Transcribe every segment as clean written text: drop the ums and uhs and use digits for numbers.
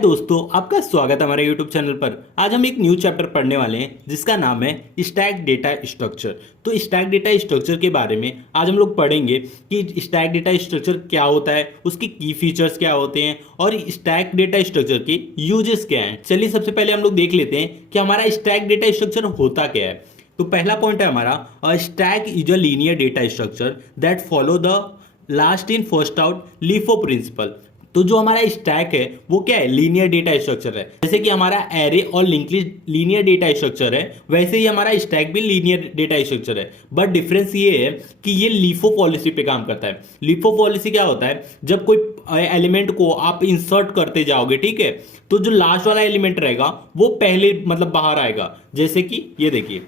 दोस्तों, आपका स्वागत है हमारे YouTube चैनल पर। आज हम एक न्यू चैप्टर पढ़ने वाले हैं जिसका नाम है स्टैक डेटा स्ट्रक्चर। तो स्टैक डेटा स्ट्रक्चर के बारे में आज हम लोग पढ़ेंगे कि स्टैक डेटा स्ट्रक्चर क्या होता है, उसकी की फीचर्स क्या होते हैं और स्टैक डेटा स्ट्रक्चर के यूजेस क्या हैं। चलिए सबसे पहले हम लोग देख लेते हैं कि हमारा स्टैक डेटा स्ट्रक्चर होता क्या है। तो पहला पॉइंट है हमारा stack is a linear data structure that follow the last in first out LIFO principle. तो जो हमारा स्टैक है वो क्या है, लीनियर डेटा स्ट्रक्चर है। जैसे कि हमारा एरे और linked list linear data structure है, वैसे ही हमारा स्टैक भी लीनियर डेटा स्ट्रक्चर है। बट डिफरेंस ये है कि ये LIFO पॉलिसी पे काम करता है। LIFO पॉलिसी क्या होता है, जब कोई एलिमेंट को आप इंसर्ट करते जाओगे, ठीक है, तो जो लास्ट वाला एलिमेंट रहेगा वो पहले मतलब बाहर आएगा। जैसे कि ये देखिए,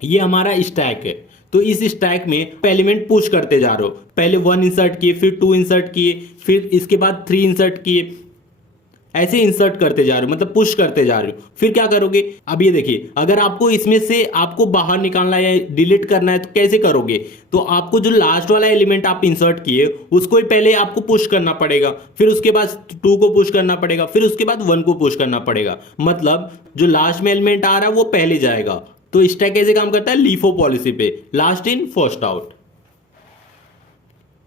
ये हमारा स्टैक है। तो इस स्टैक में एलिमेंट पुश करते जा रहे हो, पहले 1 इंसर्ट किए, फिर 2 इंसर्ट किए, फिर इसके बाद 3 इंसर्ट किए, ऐसे इंसर्ट करते जा रहे हो, मतलब पुश करते जा रहे हो। फिर क्या करोगे, अब ये देखिए, अगर आपको इसमें से आपको बाहर निकालना है, डिलीट करना है, तो कैसे करोगे। तो आपको जो लास्ट वाला एलिमेंट आप इंसर्ट किए उसको ही पहले आपको पुश करना पड़ेगा, फिर उसके बाद 2 को पुश करना पड़ेगा, फिर उसके बाद 1 को पुश करना पड़ेगा। मतलब जो लास्ट में एलिमेंट आ रहा है वो पहले जाएगा। तो स्टैक कैसे काम करता है, LIFO पॉलिसी पे, last in first out.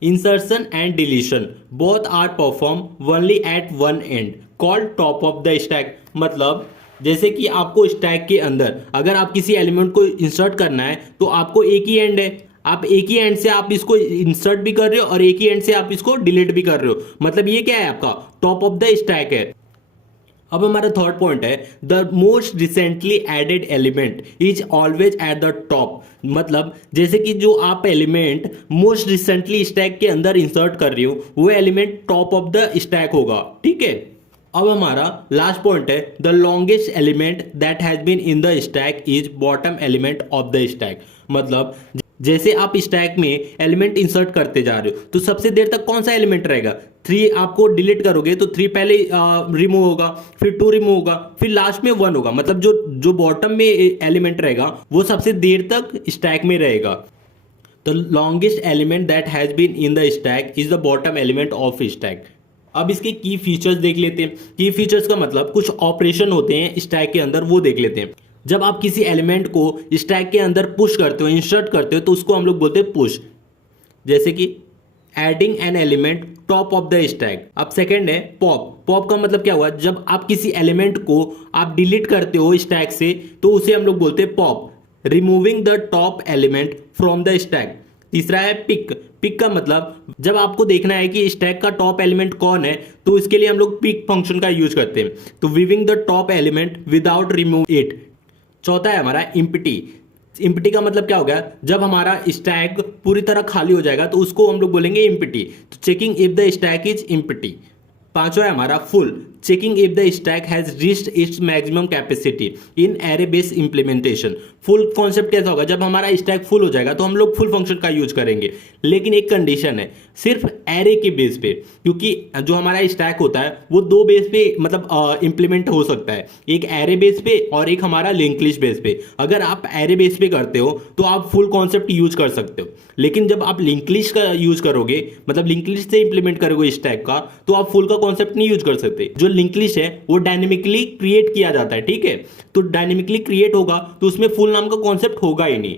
Insertion and deletion both are perform only at one end called top of the stack. मतलब जैसे कि आपको स्टैक के अंदर अगर आप किसी एलिमेंट को इंसर्ट करना है तो आपको एक ही एंड है, आप एक ही एंड से आप इसको इंसर्ट भी कर रहे हो और एक ही एंड से आप इसको डिलीट भी कर रहे हो। मतलब ये क्या है, आपका टॉप ऑफ द स्टैक है। अब हमारा थर्ड पॉइंट है the most recently added element is always at the top. मतलब जैसे कि जो आप एलिमेंट मोस्ट रिसेंटली स्टैक के अंदर इंसर्ट कर रही हो वो element top of the stack होगा, ठीक है। अब हमारा लास्ट पॉइंट है the longest element that has been in the stack is bottom element of the stack. मतलब जैसे आप स्टैक में एलिमेंट इंसर्ट करते जा रहे हो तो सबसे देर तक कौन सा एलिमेंट रहेगा, 3 आपको डिलीट करोगे तो 3 पहले रिमूव होगा, फिर 2 रिमूव होगा, फिर लास्ट में 1 होगा। मतलब जो बॉटम में एलिमेंट रहेगा वो सबसे देर तक स्टैक में रहेगा। The longest element that has been in the stack is the bottom element of stack. अब इसके की फीचर्स देख लेते हैं। की फीचर्स का मतलब कुछ ऑपरेशन होते हैं स्टैक के अंदर, वो देख लेते हैं। जब आप किसी एलिमेंट को स्टैक के अंदर पुश करते हो, इंसर्ट करते हो, तो उसको हम लोग बोलते हैं पुश। जैसे कि adding an element top of the stack. अब सेकंड है पॉप। पॉप का मतलब क्या हुआ, जब आप किसी एलिमेंट को आप डिलीट करते हो स्टैक से तो उसे हम लोग बोलते हैं pop, removing the top element from the stack. तीसरा है पिक। पिक का मतलब जब आपको देखना है कि स्टैक का टॉप एलिमेंट कौन है तो इसके लिए हम लोग पिक फंक्शन का यूज करते हैं। तो weaving the top element without remove it. चौथा है हमारा इम्प्टी। इम्प्टी का मतलब क्या हो गया, जब हमारा स्टैक पूरी तरह खाली हो जाएगा तो उसको हम लोग बोलेंगे इम्प्टी। तो checking if the stack is empty. पांचवा है हमारा full. Checking if the stack has reached its maximum capacity in array based implementation. Full concept कैसा होगा, जब हमारा स्टैक फुल हो जाएगा तो हम लोग फुल फंक्शन का यूज करेंगे, लेकिन एक कंडीशन है, सिर्फ एरे के बेस पे, क्योंकि जो हमारा स्टैक होता है वो 2 बेस पे मतलब इंप्लीमेंट हो सकता है, एक एरे बेस पे और एक हमारा लिंक लिस्ट बेस पे। अगर आप एरे बेस पे करते हो तो आप फुल कॉन्सेप्ट यूज कर सकते हो, लेकिन जब आप लिंक लिस्ट का यूज करोगे, मतलब लिंक लिस्ट से इंप्लीमेंट करोगे स्टैक का, तो आप फुल का कॉन्सेप्ट नहीं यूज कर सकते। जो लिंक लिस्ट है वो डायनेमिकली क्रिएट किया जाता है, ठीक है। तो डायनेमिकली क्रिएट होगा तो उसमें फुल नाम का कॉन्सेप्ट होगा ही नहीं।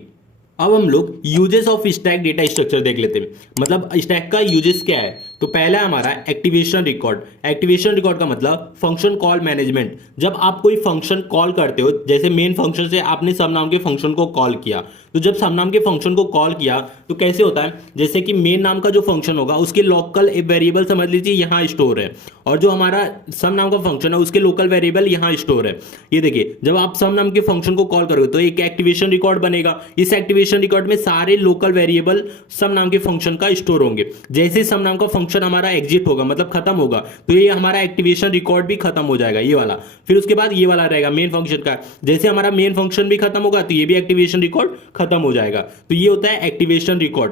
अब हम लोग uses of stack data structure देख लेते हैं। मतलब स्टैक का यूजेस क्या है। तो पहला हमारा एक्टिवेशन रिकॉर्ड। एक्टिवेशन रिकॉर्ड का मतलब फंक्शन कॉल मैनेजमेंट। जब आप कोई फंक्शन कॉल करते हो, जैसे मेन फंक्शन से आपने सब नाम के फंक्शन को कॉल किया, तो जब सब नाम के फंक्शन को कॉल किया तो कैसे होता है, जैसे कि मेन नाम का जो फंक्शन होगा उसके लोकल वेरिएबल समझ लीजिए यहाँ स्टोर है, और जो हमारा सब नाम का फंक्शन है उसके लोकल वेरिएबल यहाँ स्टोर है। ये देखिए, जब आप सब नाम के फंक्शन को कॉल करोगे तो एक एक्टिवेशन रिकॉर्ड बनेगा। इस एक्टिवेशन रिकॉर्ड में सारे लोकल वेरिएबल सब नाम के फंक्शन का स्टोर होंगे। जैसे सब नाम का फंक्शन हमारा एग्जिट होगा, मतलब खत्म होगा, तो ये हमारा एक्टिवेशन रिकॉर्ड भी खत्म हो जाएगा, ये वाला। फिर उसके बाद ये वाला रहेगा मेन फंक्शन का। जैसे हमारा मेन फंक्शन भी खत्म होगा तो ये भी एक्टिवेशन रिकॉर्ड खत्म हो जाएगा। तो ये होता है एक्टिवेशन रिकॉर्ड।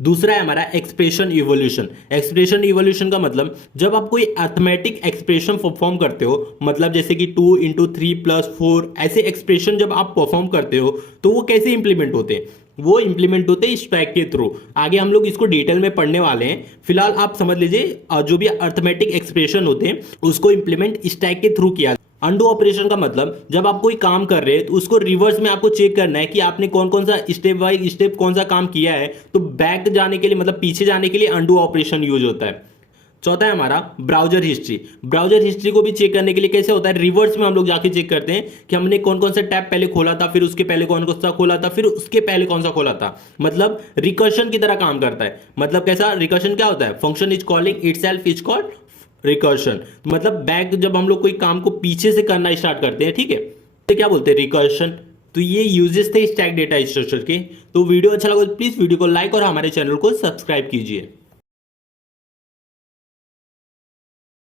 दूसरा है हमारा एक्सप्रेशन इवोल्यूशन। एक्सप्रेशन इवोल्यूशन का मतलब जब आप कोई अर्थमेटिक एक्सप्रेशन परफॉर्म करते हो, मतलब जैसे कि 2 × 3 + 4 ऐसे एक्सप्रेशन जब आप परफॉर्म करते हो तो वो कैसे इंप्लीमेंट होते हैं। वो इंप्लीमेंट होते हैं स्टैक के थ्रू। आगे हम लोग इसको डिटेल में पढ़ने वाले हैं, फिलहाल आप समझ लीजिए जो भी अर्थमेटिक एक्सप्रेशन होते हैं उसको इंप्लीमेंट स्टैक के थ्रू किया। अंडू ऑपरेशन का मतलब जब आप कोई काम कर रहे हैं तो उसको रिवर्स में आपको चेक करना है कि आपने कौन कौन सा स्टेप बाय स्टेप कौन सा काम किया है, तो बैक जाने के लिए मतलब पीछे जाने के लिए अंडू ऑपरेशन यूज होता है। चौथा है हमारा ब्राउजर हिस्ट्री। ब्राउजर हिस्ट्री को भी चेक करने के लिए कैसे होता है, रिवर्स में हम लोग जाके चेक करते हैं कि हमने कौन कौन सा टैब पहले खोला था, फिर उसके पहले कौन कौन सा खोला था, फिर उसके पहले कौन सा खोला था। मतलब रिकर्शन की तरह काम करता है। मतलब कैसा रिकर्शन क्या होता है, function is calling itself is called recursion. मतलब बैक जब हम लोग कोई काम को पीछे से करना स्टार्ट करते हैं, ठीक है, तो क्या बोलते हैं, रिकर्शन। तो ये यूजेस थे स्टैक डेटा स्ट्रक्चर के। तो वीडियो अच्छा लगा तो प्लीज वीडियो को लाइक और हमारे चैनल को सब्सक्राइब कीजिए।